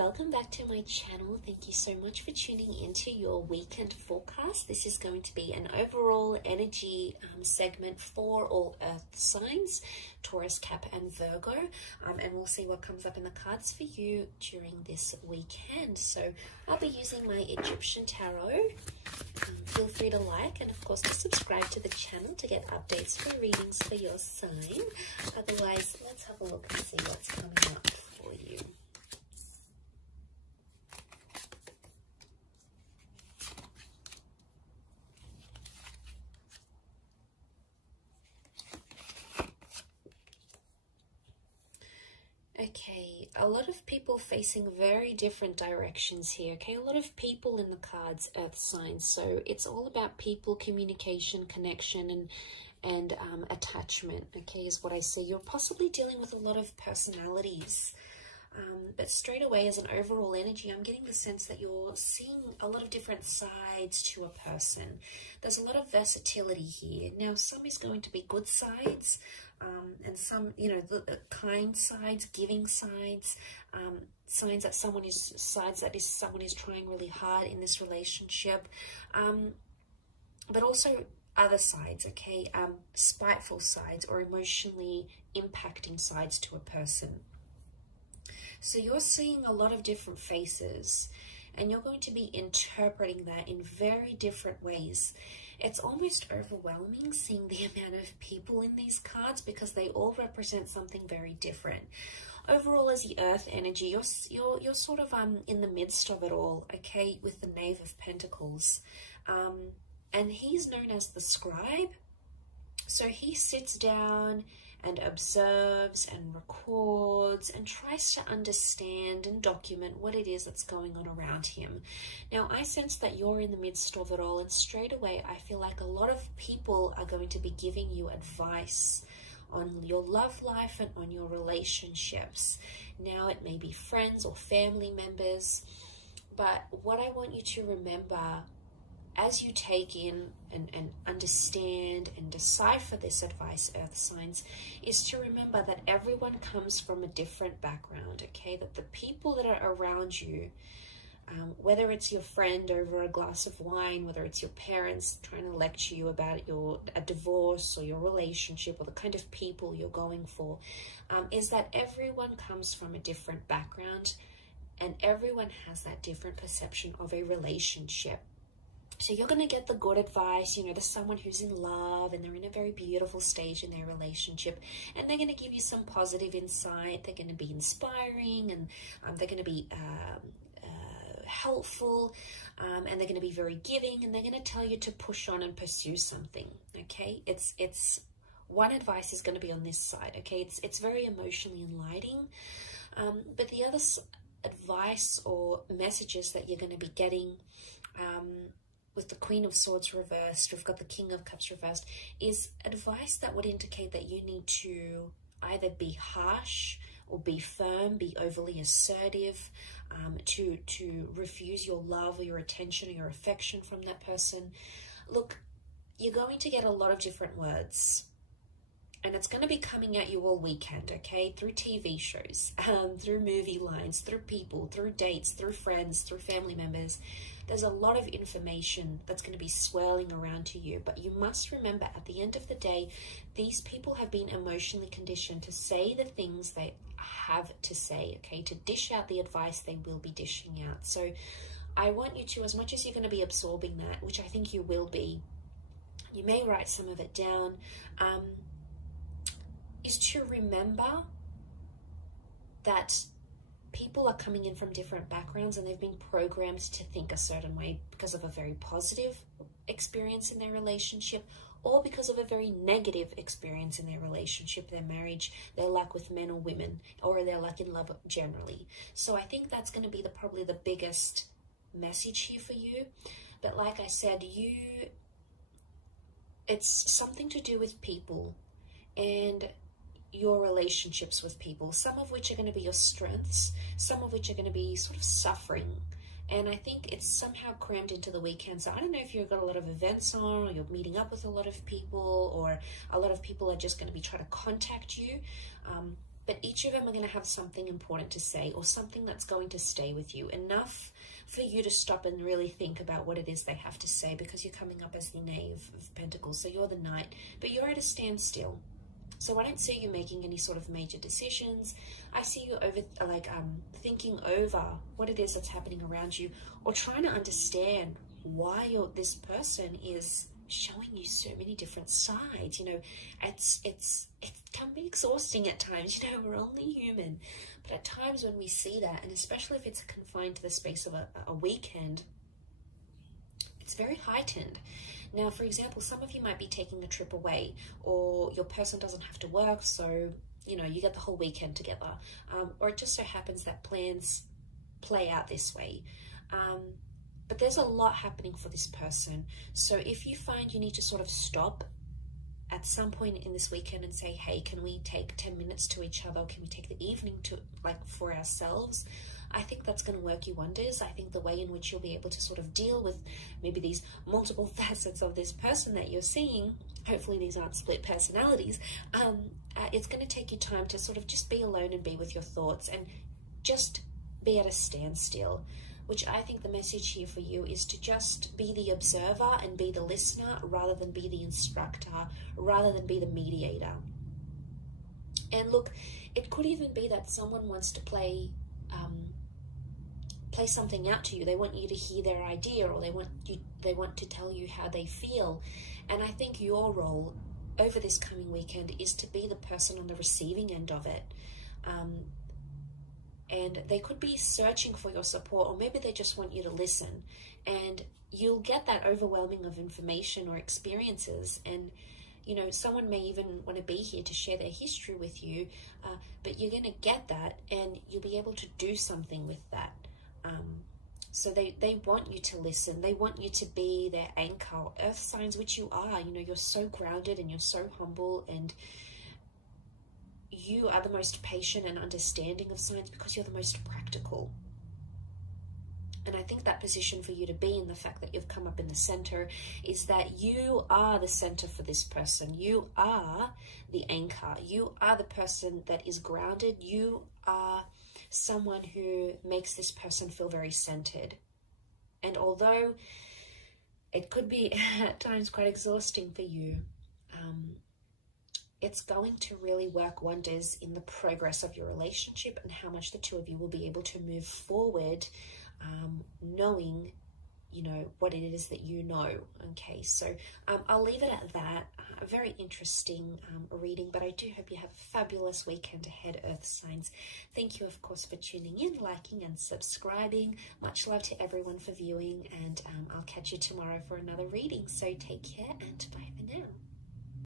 welcome back to my channel. Thank you so much for tuning into your weekend forecast. This is going to be an overall energy segment for all earth signs, Taurus, Cap and Virgo, and we'll see what comes up in the cards for you during this weekend. So I'll be using my Egyptian tarot. Feel free to like and of course to subscribe to the channel to get updates for readings for your sign. Otherwise, let's have a look and see what's coming up for you. Okay, a lot of people facing very different directions here, okay? A lot of people in the cards, earth signs, so it's all about people, communication, connection, and attachment, okay, is what I see. You're possibly dealing with a lot of personalities, but straight away as an overall energy, I'm getting the sense that you're seeing a lot of different sides to a person. There's a lot of versatility here. Now, some is going to be good sides, and some, you know, the kind sides, giving sides, signs that someone is trying really hard in this relationship, but also other sides, okay, spiteful sides or emotionally impacting sides to a person. So you're seeing a lot of different faces, and you're going to be interpreting that in very different ways. It's almost overwhelming seeing the amount of people in these cards because they all represent something very different. Overall, as the earth energy, you're sort of in the midst of it all, okay, with the Knave of Pentacles. And he's known as the scribe. So he sits down and observes and records and tries to understand and document what it is that's going on around him. Now, I sense that you're in the midst of it all, and straight away I feel like a lot of people are going to be giving you advice on your love life and on your relationships. Now, it may be friends or family members, but what I want you to remember as you take in and understand and decipher this advice, earth signs, is to remember that everyone comes from a different background, okay? That the people that are around you, whether it's your friend over a glass of wine, whether it's your parents trying to lecture you about a divorce or your relationship or the kind of people you're going for, is that everyone comes from a different background and everyone has that different perception of a relationship. So you're going to get the good advice, you know, there's someone who's in love and they're in a very beautiful stage in their relationship, and they're going to give you some positive insight. They're going to be inspiring, and they're going to be helpful, and they're going to be very giving, and they're going to tell you to push on and pursue something, okay? It's one advice is going to be on this side, okay? It's very emotionally enlightening, but the other advice or messages that you're going to be getting, with the Queen of Swords reversed, we've got the King of Cups reversed, is advice that would indicate that you need to either be harsh or be firm, be overly assertive, to refuse your love or your attention or your affection from that person. Look, you're going to get a lot of different words, and it's going to be coming at you all weekend, okay? Through TV shows, through movie lines, through people, through dates, through friends, through family members. There's a lot of information that's going to be swirling around to you, but you must remember at the end of the day, these people have been emotionally conditioned to say the things they have to say, okay? To dish out the advice they will be dishing out. So I want you to, as much as you're going to be absorbing that, which I think you will be, you may write some of it down, is to remember that people are coming in from different backgrounds and they've been programmed to think a certain way because of a very positive experience in their relationship or because of a very negative experience in their relationship, their marriage, their luck with men or women, or their luck in love generally. So I think that's going to be probably the biggest message here for you. But like I said, it's something to do with people and your relationships with people, some of which are going to be your strengths, some of which are going to be sort of suffering. And I think it's somehow crammed into the weekend. So I don't know if you've got a lot of events on, or you're meeting up with a lot of people, or a lot of people are just going to be trying to contact you. but each of them are going to have something important to say, or something that's going to stay with you, enough for you to stop and really think about what it is they have to say, because you're coming up as the Knave of Pentacles, so you're the Knight, but you're at a standstill. So I don't see you making any sort of major decisions. I see you thinking over what it is that's happening around you, or trying to understand why this person is showing you so many different sides. You know, it can be exhausting at times. You know, we're only human, but at times when we see that, and especially if it's confined to the space of a weekend, it's very heightened. Now, for example, some of you might be taking a trip away, or your person doesn't have to work, so, you know, you get the whole weekend together. Or it just so happens that plans play out this way. But there's a lot happening for this person. So if you find you need to sort of stop at some point in this weekend and say, hey, can we take 10 minutes to each other? Can we take the evening to, for ourselves? I think that's going to work you wonders. I think the way in which you'll be able to sort of deal with maybe these multiple facets of this person that you're seeing, hopefully these aren't split personalities, it's going to take you time to sort of just be alone and be with your thoughts and just be at a standstill, which I think the message here for you is to just be the observer and be the listener, rather than be the instructor, rather than be the mediator. And look, it could even be that someone wants to play something out to you. They want you to hear their idea, or they want to tell you how they feel. And I think your role over this coming weekend is to be the person on the receiving end of it. And they could be searching for your support, or maybe they just want you to listen, and you'll get that overwhelming of information or experiences. And you know, someone may even want to be here to share their history with you, but you're going to get that, and you'll be able to do something with that. So they want you to listen. They want you to be their anchor. Earth signs, which you are, you know, you're so grounded and you're so humble, and you are the most patient and understanding of signs because you're the most practical. And I think that position for you to be in, the fact that you've come up in the center, is that you are the center for this person. You are the anchor. You are the person that is grounded. You are someone who makes this person feel very centered. And although it could be at times quite exhausting for you, it's going to really work wonders in the progress of your relationship and how much the two of you will be able to move forward, knowing, you know, what it is that you know. Okay, so I'll leave it at that. A very interesting reading, but I do hope you have a fabulous weekend ahead, Earth signs. Thank you, of course, for tuning in, liking and subscribing. Much love to everyone for viewing, and I'll catch you tomorrow for another reading. So take care, and bye for now.